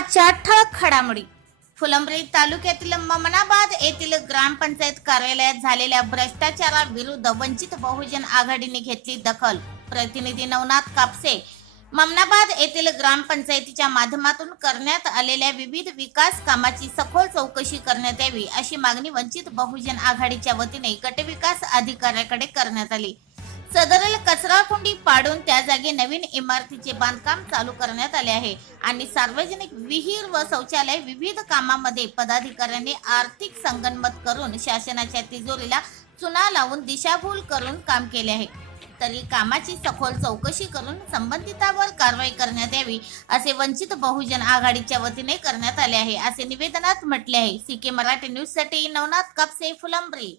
घडामोडी. फुलंब्री तालुक्यातील ममनाबाद येथील ग्रामपंचायत कार्यालयात झालेल्या भ्रष्टाचाराविरुद्ध वंचित बहुजन आघाडीने घेतली दखल. प्रतिनिधी नवनाथ कापसे ममनाबाद येथील ग्रामपंचायतीच्या माध्यमातून करण्यात आलेल्या विविध विकास कामाची सखोल चौकशी करण्यात यावी अशी मागणी वंचित बहुजन आघाडीच्या वतीने गटविकास अधिकाऱ्याकडे करण्यात आली. सदरल कचरा कुंडी पाडून त्या जागी नवीन इमारतीचे बांधकाम चालू करण्यात आले आहे. आणि सार्वजनिक विहीर व शौचालय विविध कामामध्ये पदाधिकाऱ्यांनी आर्थिक संगनमत करून शासनाच्या तिजोरीला चुना लावून दिशाभूल करून काम केले आहे. तरी कामाची सखोल चौकशी करून संबंधितावर कारवाई करण्यात यावी असे वंचित बहुजन आघाडीच्या वतीने करण्यात आले आहे असे निवेदनात म्हटले आहे. सीके मराठी न्यूजसाठी नवनाथ कापसे फुलंब्री.